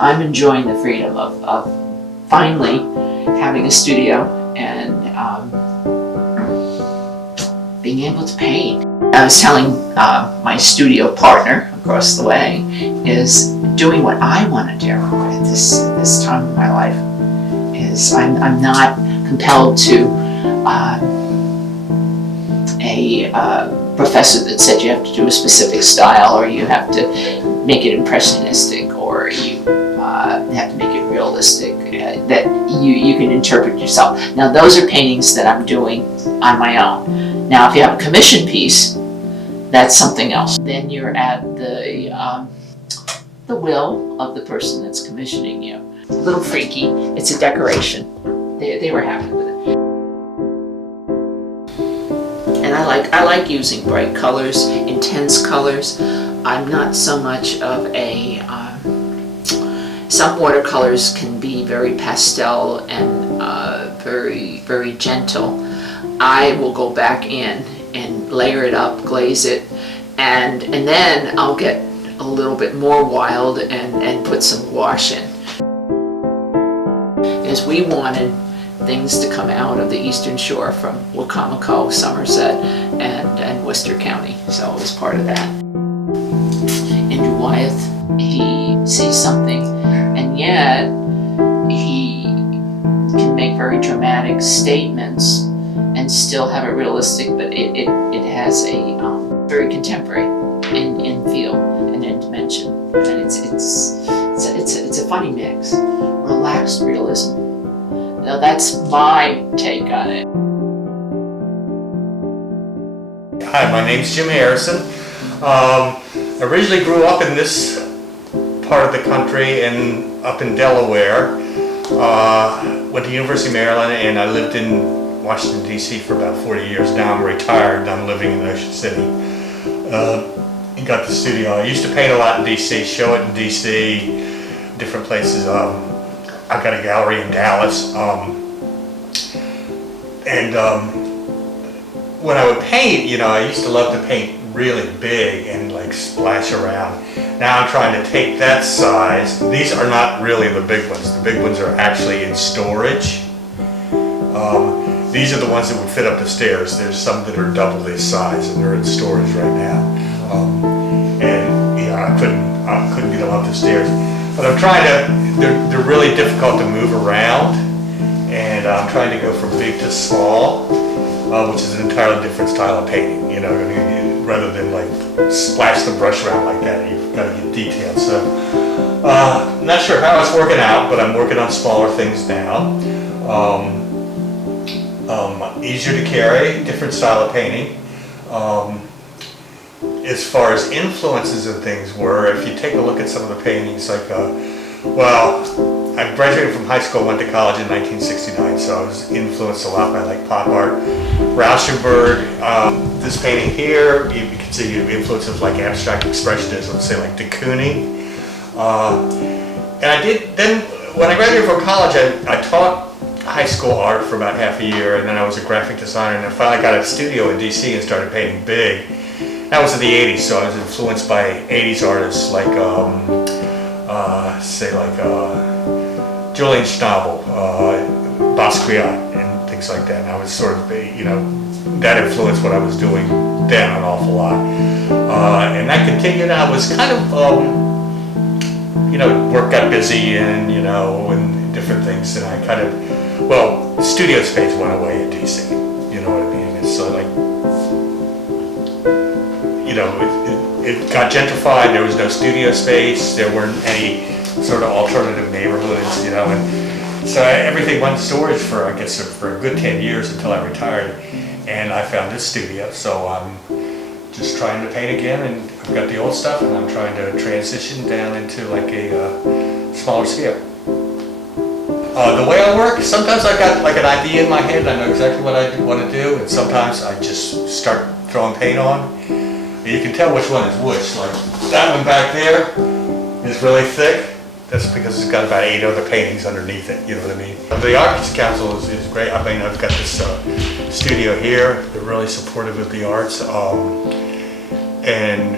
I'm enjoying the freedom of finally having a studio and being able to paint. I was telling my studio partner across the way is doing what I want to do at this time of my life. Is I'm not compelled to a professor that said you have to do a specific style, or you have to make it impressionistic, or you have to make it realistic, that you can interpret yourself. Now those are paintings that I'm doing on my own. Now if you have a commission piece, that's something else. Then you're at the will of the person that's commissioning you. A little freaky, it's a decoration. They were happy with it. And I like using bright colors, intense colors. I'm not so much of a, some watercolors can be very pastel and very, very gentle. I will go back in and layer it up, glaze it, and then I'll get a little bit more wild and put some wash in. Because we wanted things to come out of the Eastern Shore from Wcac, Somerset, and Worcester County, so it was part of that. Andrew Wyeth, he sees something, and yet he can make very dramatic statements and still have it realistic, but it has a very contemporary in feel and in dimension, and it's a funny mix, relaxed realism. Now that's my take on it. Hi, my name's Jim Harrison. I originally grew up in this part of the country and up in Delaware. Went to University of Maryland, and I lived in Washington, D.C. for about 40 years. Now I'm retired. I'm living in Ocean City. And got the studio. I used to paint a lot in D.C., show it in D.C., different places. I've got a gallery in Dallas. When I would paint, you know, I used to love to paint really big and like splash around. Now I'm trying to take that size. These are not really the big ones. The big ones are actually in storage. These are the ones that would fit up the stairs. There's some that are double this size and they're in storage right now. And yeah, I couldn't get them up the stairs. But I'm trying to, they're really difficult to move around. And I'm trying to go from big to small, which is an entirely different style of painting. You know, rather than like splash the brush around like that, you've got to get detailed. So, not sure how it's working out, but I'm working on smaller things now. Easier to carry, different style of painting. As far as influences and things were, if you take a look at some of the paintings, like, well, I graduated from high school, went to college in 1969, so I was influenced a lot by like pop art. Rauschenberg, this painting here, you can see the influence of like abstract expressionism, say like de Kooning. And I did, then when I graduated from college, I taught high school art for about half a year, and then I was a graphic designer, and I finally got a studio in DC and started painting big. That was in the 80s, so I was influenced by 80s artists like, say like Julian Schnabel, Basquiat, and things like that. And I was sort of, you know, that influenced what I was doing then an awful lot. And that continued. I was kind of, you know, work got busy and, you know, and different things, and I kind of, well, studio space went away in DC, you know what I mean? It's so like, you know, it got gentrified, there was no studio space, there weren't any sort of alternative neighborhoods, you know, and so everything went in storage for, I guess, for a good 10 years until I retired, and I found this studio, so I'm just trying to paint again, and I've got the old stuff, and I'm trying to transition down into like a smaller scale. The way I work, sometimes I got like an idea in my head, I know exactly what I want to do, and sometimes I just start throwing paint on. And you can tell which one is which. Like that one back there is really thick. That's because it's got about 8 other paintings underneath it, you know what I mean? The Arts Council is great. I mean, I've got this studio here. They're really supportive of the arts. And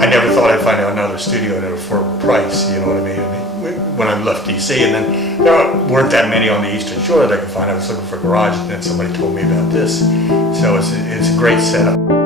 I never thought I'd find another studio at an affordable price, you know what I mean? when I left DC, and then there weren't that many on the Eastern Shore that I could find. I was looking for a garage, and then somebody told me about this. So it's a great setup.